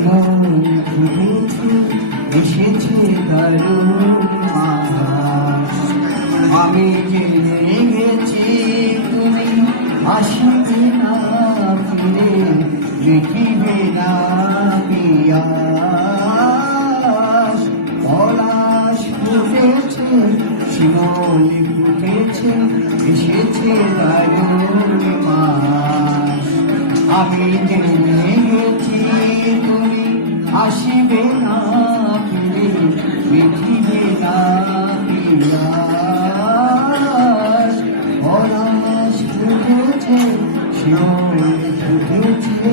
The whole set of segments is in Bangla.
জীবন ঘুরেছে এসেছে দারুণ আভাস। আমি জেনে গেছি তুমি আসবে না ফিরে, লিখিবে না পিয়াস। পলাশ ফুটেছে শিমুল ফুটেছে এসেছে দারুণ মাস। আমি জেনে গেছি তুমি আসিবে না ফিরে, লিখিবে না পিয়াস। পলাশ ফুটেছে শিমুল ফুটেছে।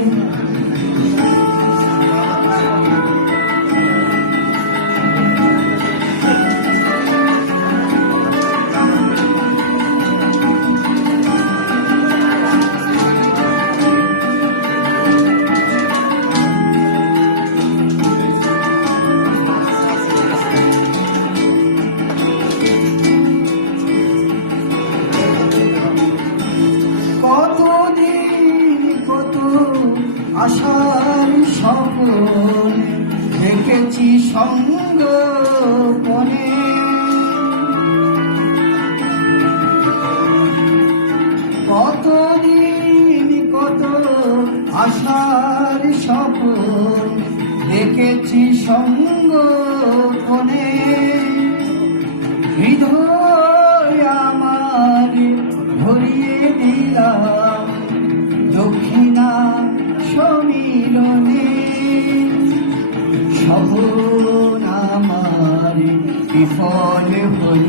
আশার স্বপ্ন দেখেছি সঙ্গোপনে, কতদিন কত আশার স্বপ্ন দেখেছি সঙ্গোপনে। হৃদয় আমার ভরিয়ে দিলাম দক্ষিণা সমীরণে। স্বপন আমার বিফল হল,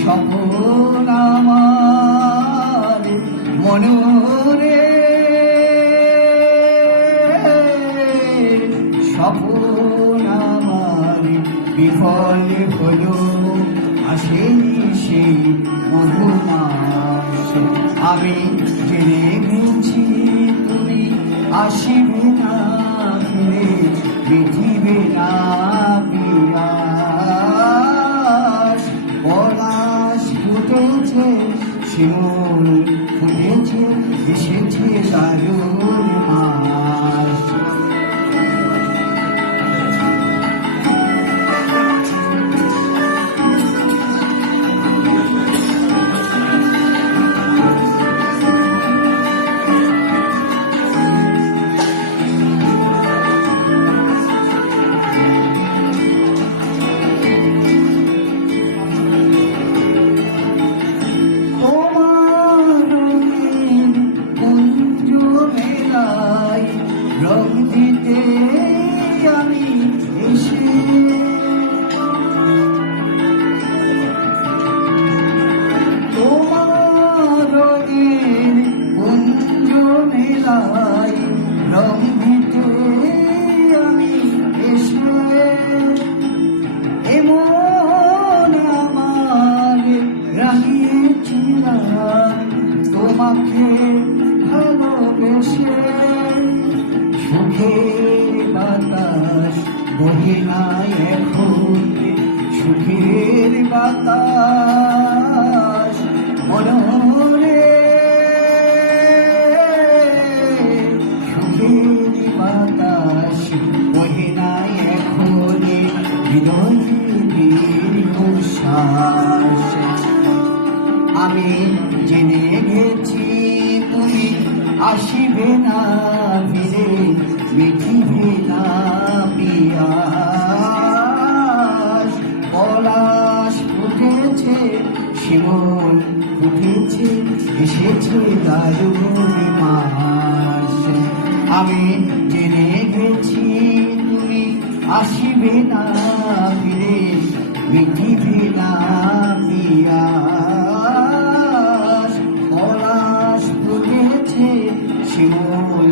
স্বপন আমার মনোরে। স্বপন আমার বিফল হল, আসেনি সেই মধুমাস। আমি জেনে গেছি তুমি আসিবে না ফিরে, লিখিবে না পিয়াস। পলাশ ফুটেছে শিমুল ফুটেছে এসেছে দারুণ মাস। রং দিতে আমি এসে তোমার রঙের কুঞ্জ মেলায়, রং দিতে আমি এসে এমন আমার রাঙিয়েছিলাম তোমাকে ভালোবেসে। সুখের বাতাস বহে না এখন, সুখের বাতাস মনোরে। সুখের বাতাস বহে না এখন, হৃদয়ের উচ্ছ্বাস। আমি জেনে গেছি তুমি আসিবে না ফিরে, লিখিবে না পিয়াস। পলাশ ফুটেছে শিমুল ফুটেছে এসেছে দারুণ মাস। আমি জেনে গেছি তুমি আসিবে না ফিরে, লিখিবে না পিয়াস। পলাশ ফুটেছে শিমুল